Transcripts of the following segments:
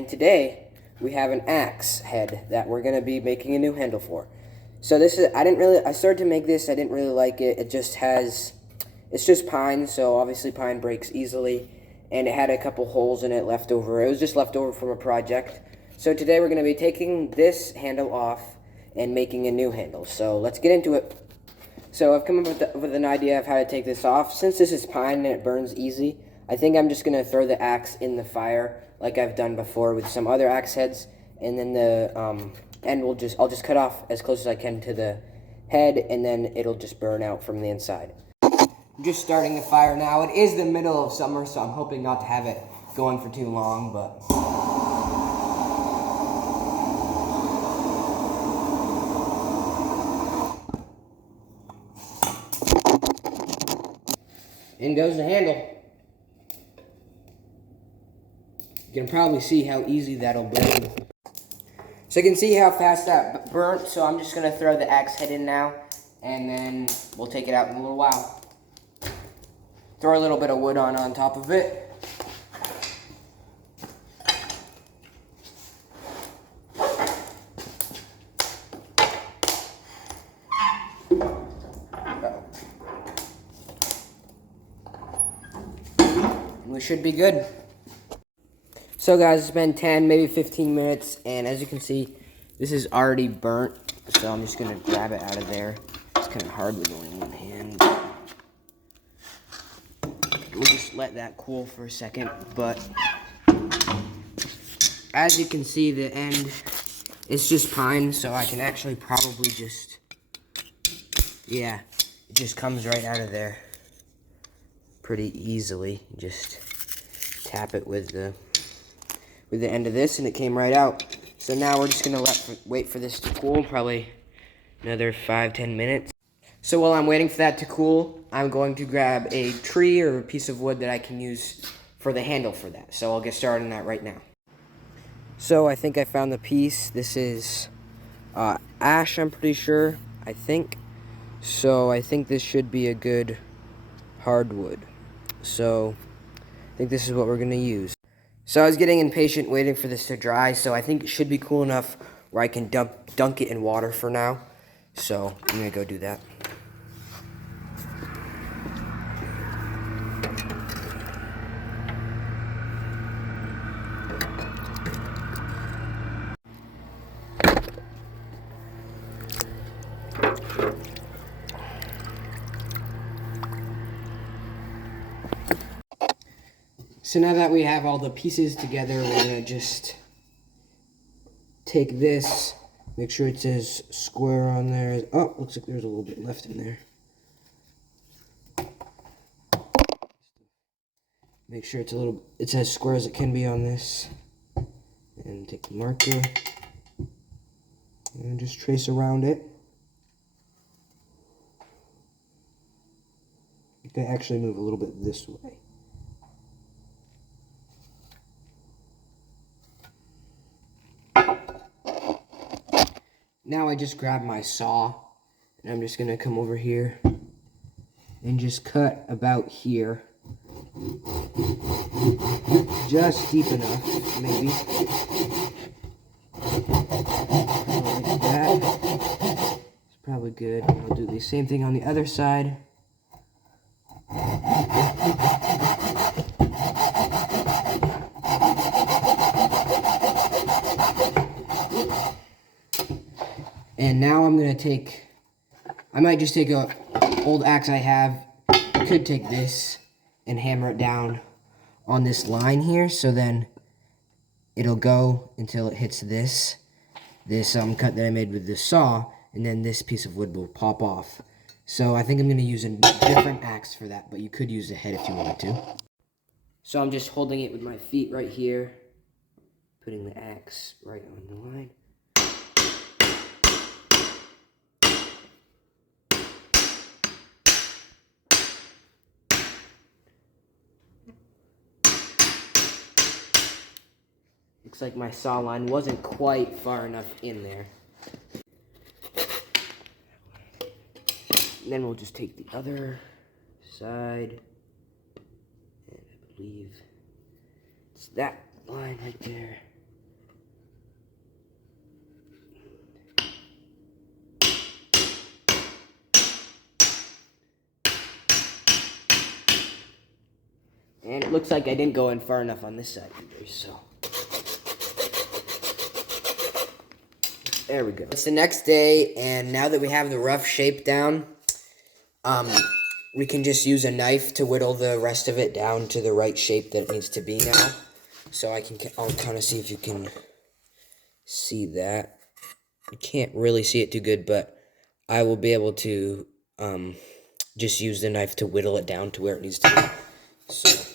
And today we have an axe head that we're going to be making a new handle for. So this is, I started to make this, I didn't really like it. It's just pine, so obviously pine breaks easily. And it had a couple holes in it left over. It was just left over from a project. So today we're going to be taking this handle off and making a new handle. So let's get into it. So I've come up with an idea of how to take this off. Since this is pine and it burns easy, I think I'm just going to throw the axe in the fire like I've done before with some other axe heads. And then the end I'll just cut off as close as I can to the head, and then it'll just burn out from the inside. I'm just starting the fire now. It is the middle of summer, so I'm hoping not to have it going for too long, but... In goes the handle. You can probably see how easy that'll burn. So you can see how fast that burnt, so I'm just gonna throw the axe head in now, and then we'll take it out in a little while. Throw a little bit of wood on top of it. We should be good. So guys, it's been 10, maybe 15 minutes, and as you can see, this is already burnt, so I'm just gonna grab it out of there. It's kind of hard with only one hand. We'll just let that cool for a second, but as you can see, the end is just pine, so I can actually probably just, yeah, it just comes right out of there pretty easily. Just tap it with the end of this, and it came right out. So now we're just gonna wait for this to cool, probably another 5-10 minutes. So while I'm waiting for that to cool, I'm going to grab a tree or a piece of wood that I can use for the handle for that. So I'll get started on that right now. So I think I found the piece. This is ash, I'm pretty sure, I think. So I think this should be a good hardwood. So I think this is what we're gonna use. So I was getting impatient waiting for this to dry, so I think it should be cool enough where I can dunk it in water for now. So I'm gonna go do that. So now that we have all the pieces together, we're gonna just take this, make sure it says square on there. Oh, looks like there's a little bit left in there. Make sure it's as square as it can be on this. And take the marker and just trace around it. You can actually move a little bit this way. Now I just grab my saw, and I'm just gonna come over here and just cut about here. Just deep enough, maybe. Like that. It's probably good. I'll do the same thing on the other side. And now I'm gonna I might just take a old axe I have. I could take this and hammer it down on this line here, so then it'll go until it hits this cut that I made with this saw, and then this piece of wood will pop off. So I think I'm gonna use a different axe for that, but you could use a head if you wanted to. So I'm just holding it with my feet right here, putting the axe right on the line. Looks like my saw line wasn't quite far enough in there. And then we'll just take the other side, and I believe it's that line right there. looks like I didn't go in far enough on this side either, so. There we go. It's the next day, and now that we have the rough shape down, we can just use a knife to whittle the rest of it down to the right shape that it needs to be now. So I'll kind of see if you can see that. You can't really see it too good, but I will be able to just use the knife to whittle it down to where it needs to be. So.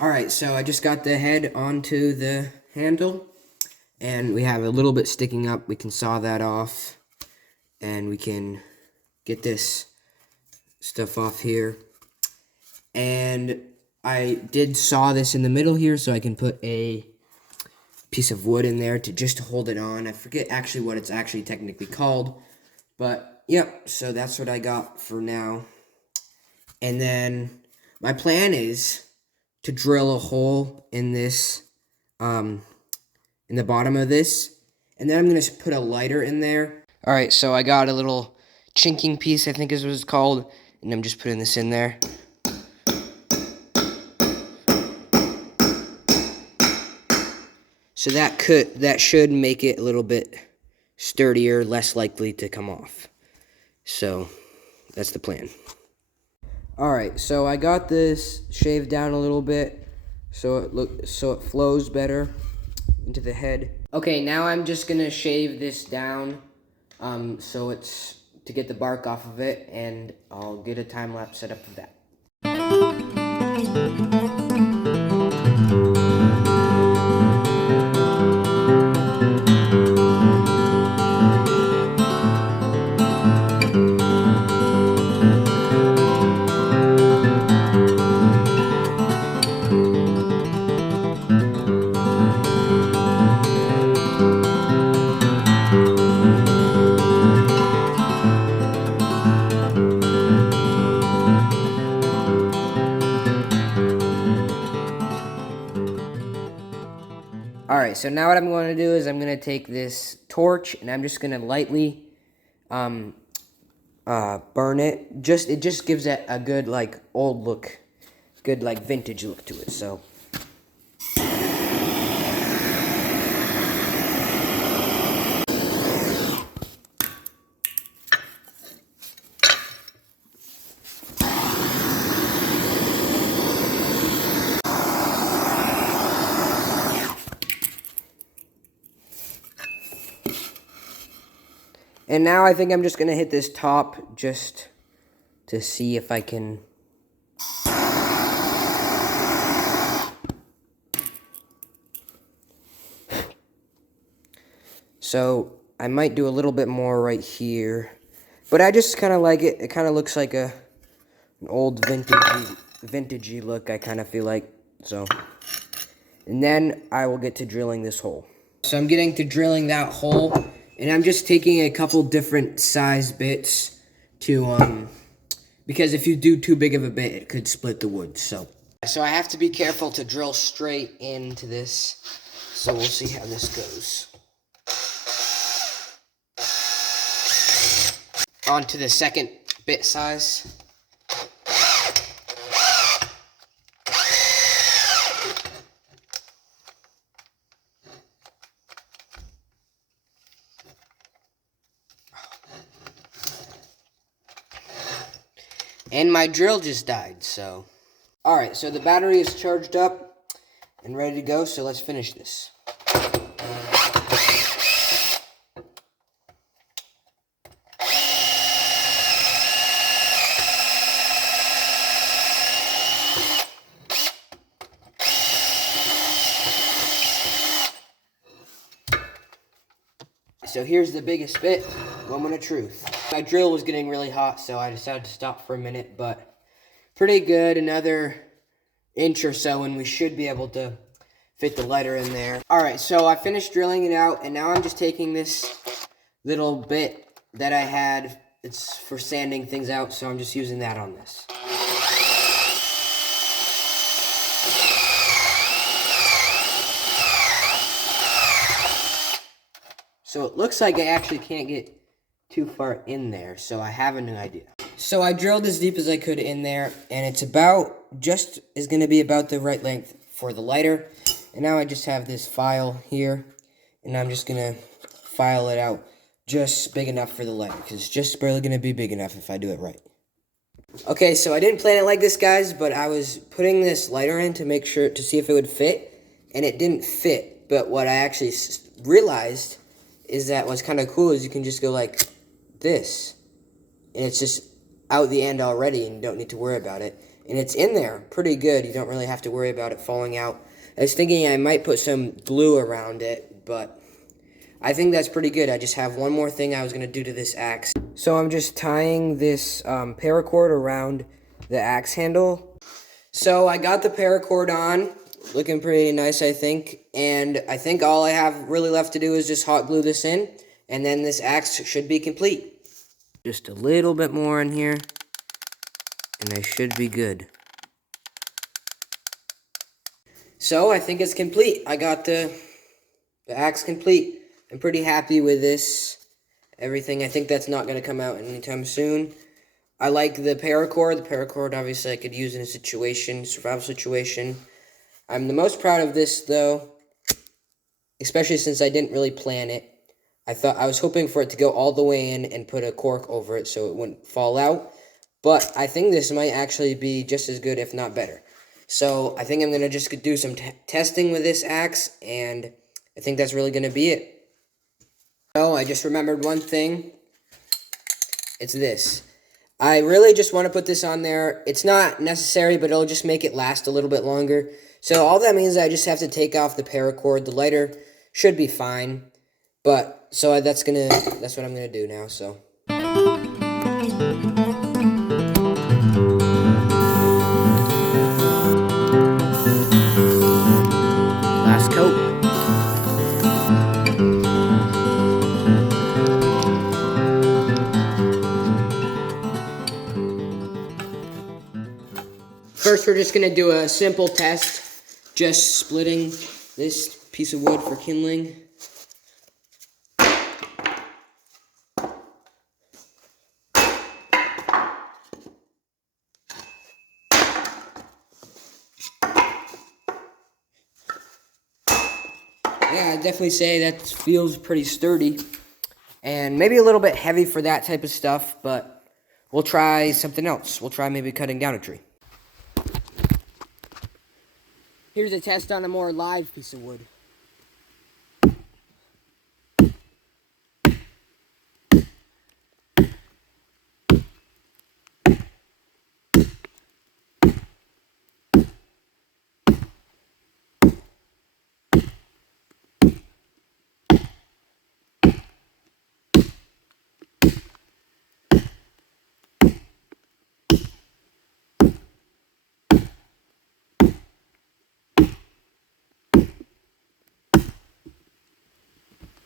Alright, so I just got the head onto the handle, and we have a little bit sticking up. We can saw that off, and we can get this stuff off here. And I did saw this in the middle here, so I can put a piece of wood in there to just hold it on. I forget actually what it's actually technically called, but yep, so that's what I got for now. And then my plan is to drill a hole in this, in the bottom of this, and then I'm going to put a lighter in there. Alright, so I got a little chinking piece, I think is what it's called, and I'm just putting this in there. So that should make it a little bit sturdier, less likely to come off. So that's the plan. Alright, so I got this shaved down a little bit so it flows better into the head. Okay, now I'm just gonna shave this down so it's to get the bark off of it, and I'll get a time lapse set up for that. Alright, so now what I'm going to do is I'm going to take this torch and I'm just going to lightly burn it. It just gives it a good like old look, good like vintage look to it. So and now I think I'm just going to hit this top just to see if I can. So I might do a little bit more right here. But I just kind of like it. It kind of looks like an old vintagey look, I kind of feel like. So, and then I will get to drilling this hole. So I'm getting to drilling that hole. And I'm just taking a couple different size bits to, because if you do too big of a bit, it could split the wood, so I have to be careful to drill straight into this, so we'll see how this goes. on to the second bit size. And my drill just died, so. Alright, so the battery is charged up and ready to go, so let's finish this. So here's the biggest bit, moment of truth. My drill was getting really hot, so I decided to stop for a minute, but pretty good. Another inch or so, and we should be able to fit the lighter in there. Alright, so I finished drilling it out, and now I'm just taking this little bit that I had. It's for sanding things out, so I'm just using that on this. So it looks like I actually can't get too far in there, so I have a new idea. So I drilled as deep as I could in there, and it's is going to be about the right length for the lighter. And now I just have this file here, and I'm just going to file it out just big enough for the lighter, because it's just barely going to be big enough if I do it right. Okay, so I didn't plan it like this, guys, but I was putting this lighter in to see if it would fit, and it didn't fit. But what I actually realized is that what's kind of cool is you can just go like this, and it's just out the end already, and you don't need to worry about it. And it's in there pretty good. You don't really have to worry about it falling out. I was thinking I might put some glue around it, but I think that's pretty good. I just have one more thing I was going to do to this axe. So I'm just tying this paracord around the axe handle. So I got the paracord on. Looking pretty nice, I think. And I think all I have really left to do is just hot glue this in, and then this axe should be complete. Just a little bit more in here, and I should be good. So I think it's complete. I got the axe complete. I'm pretty happy with this. Everything. I think that's not going to come out anytime soon. I like the paracord. The paracord, obviously, I could use in a survival situation. I'm the most proud of this, though, especially since I didn't really plan it. I was hoping for it to go all the way in and put a cork over it so it wouldn't fall out, but I think this might actually be just as good, if not better. So I think I'm going to just do some testing with this axe, and I think that's really going to be it. So I just remembered one thing. It's this. I really just want to put this on there. It's not necessary, but it'll just make it last a little bit longer. So all that means is I just have to take off the paracord. The lighter should be fine, but so that's what I'm gonna do now. So. Last coat. First, we're just gonna do a simple test. Just splitting this piece of wood for kindling. Yeah, I'd definitely say that feels pretty sturdy. And maybe a little bit heavy for that type of stuff, but we'll try something else. We'll try maybe cutting down a tree. Here's a test on a more live piece of wood.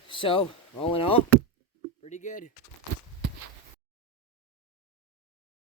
So, all in all, pretty good.